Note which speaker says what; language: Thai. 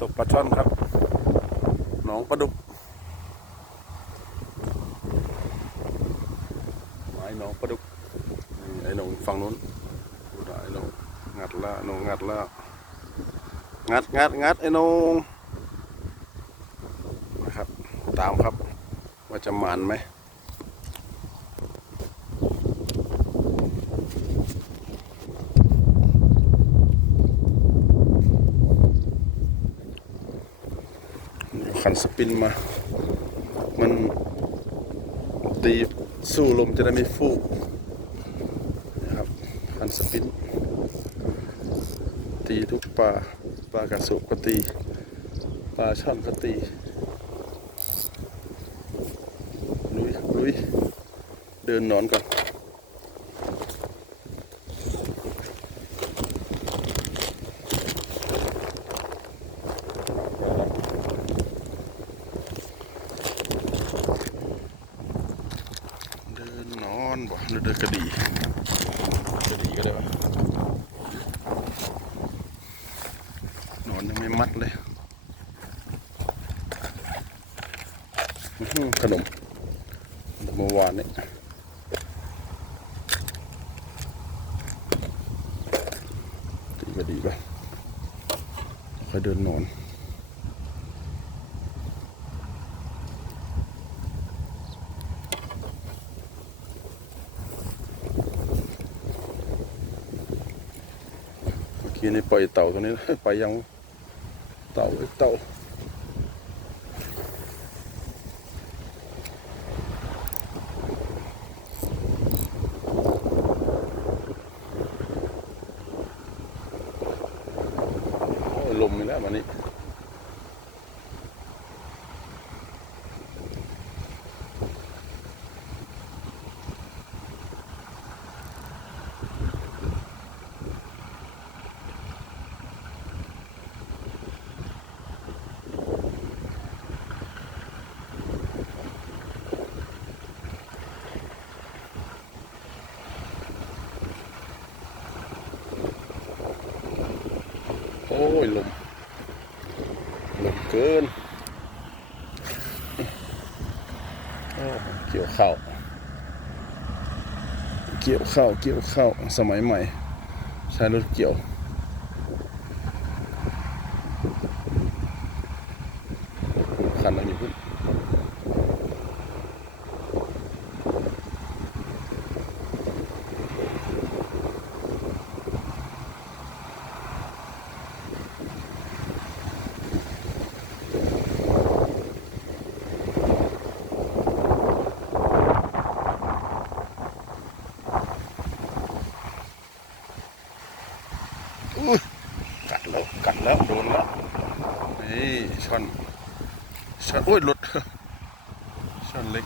Speaker 1: ตกปลาช่อนครับ หนองปลาดุกไม้หนองปลาดุกไอ้หนองฝั่งนู้นดูได้หนองงัดละหนองงัดละงัดงัดงัดไอ้หนองนะครับ ตามครับ ว่าจะหมานไหม ขันสปินมา มันตีสู้ลมจะได้ไม่ฟูนะครับขันสปิน ตีทุกปลาปลากระสุก็ตี ปลาช่อนก็ตีลุยลุยเดินนอนก่อน เดินน อนบ่หรือดกระดีกระดีก็ได้วะนอนยังไม่มัดเลยขนมเมื่อวานนี้ตีกระดีไปค่อยเดินนอน กี้นี่ปล่อยเต่าตัวนี้ไปยังเต่าเต่าลมนี่แล้ววันนี้ ยลมลมเกินเกี่ยวข้าวเกี่ยวข้าวเกี่ยวข้าวสมัยใหม่ ใช้รถเกี่ยว อุ้ยกัดแล้วกัดแล้วโดนแล้วนี่ช่อนช่อนโอ้ยหลุดช่อนเล็ก